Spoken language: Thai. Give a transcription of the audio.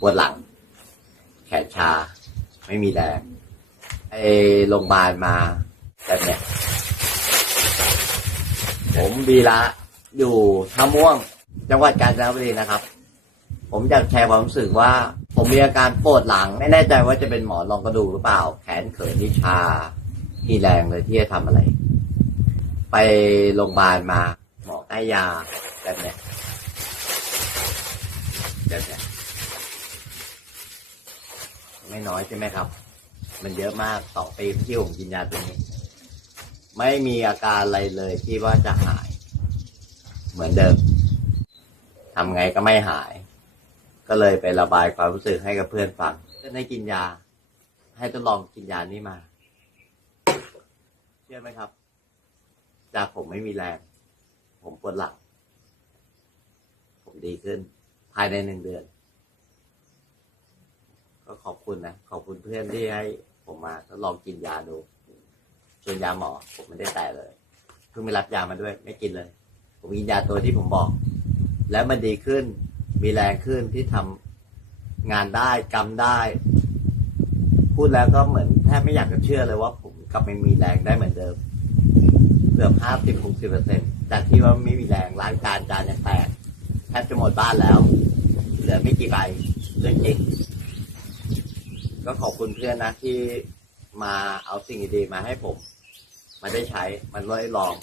ปวดหลัง แขนชา ไม่มีแรงไอโรงพยาบาลมาแบบเนี้ยผมบีละอยู่ท่าม่วง จังหวัดกาญจนบุรีนะครับ ผมอยากแชร์ความรู้สึกว่า ผมมีอาการปวดหลัง ไม่แน่ใจว่าจะเป็นหมอนรองกระดูกหรือเปล่า แขนเขินที่ชาที่แรงเลยที่จะทำอะไร ไปโรงพยาบาลมาหมอให้ยาแบบเนี้ยแบบเนี้ย ไม่น้อยใช่ไหมครับ มันเยอะมากต่อปีที่ผมกินยาตัวนี้ ไม่มีอาการอะไรเลยที่ว่าจะหาย เหมือนเดิมทำไงก็ไม่หาย ก็เลยไประบายความรู้สึกให้กับเพื่อนฟังก็ให้กินยา ให้ทดลองกินยานี้มาเชื่อไหมครับ จากผมไม่มีแรง ผมปวดหลัง ผมดีขึ้น ภายในหนึ่งเดือน ขอบคุณนะ ขอบคุณเพื่อนที่ให้ผมมาทดลองกินยาดูส่วนยาหมอ ผมไม่ได้แตะเลยเพิ่งไปรับยามาด้วย ไม่กินเลย ผมกินยาตัวที่ผมบอก แล้วมันดีขึ้น มีแรงขึ้นที่ทำงานได้กำได้ พูดแล้วก็เหมือนแทบไม่อยากจะเชื่อเลยว่า ผมกลับไปมีแรงได้เหมือนเดิมเกือบห้าสิบหกสิบเปอร์เซ็นจากที่ว่าไม่มีแรงล้างจานจานยังแตกแทบจะหมดบ้านแล้ว เหลือไม่กี่ใบเรื่องจริง ก็ขอบคุณเพื่อนนะที่มาเอาสิ่งดีๆมาให้ผมมาได้ใช้มันได้ลอง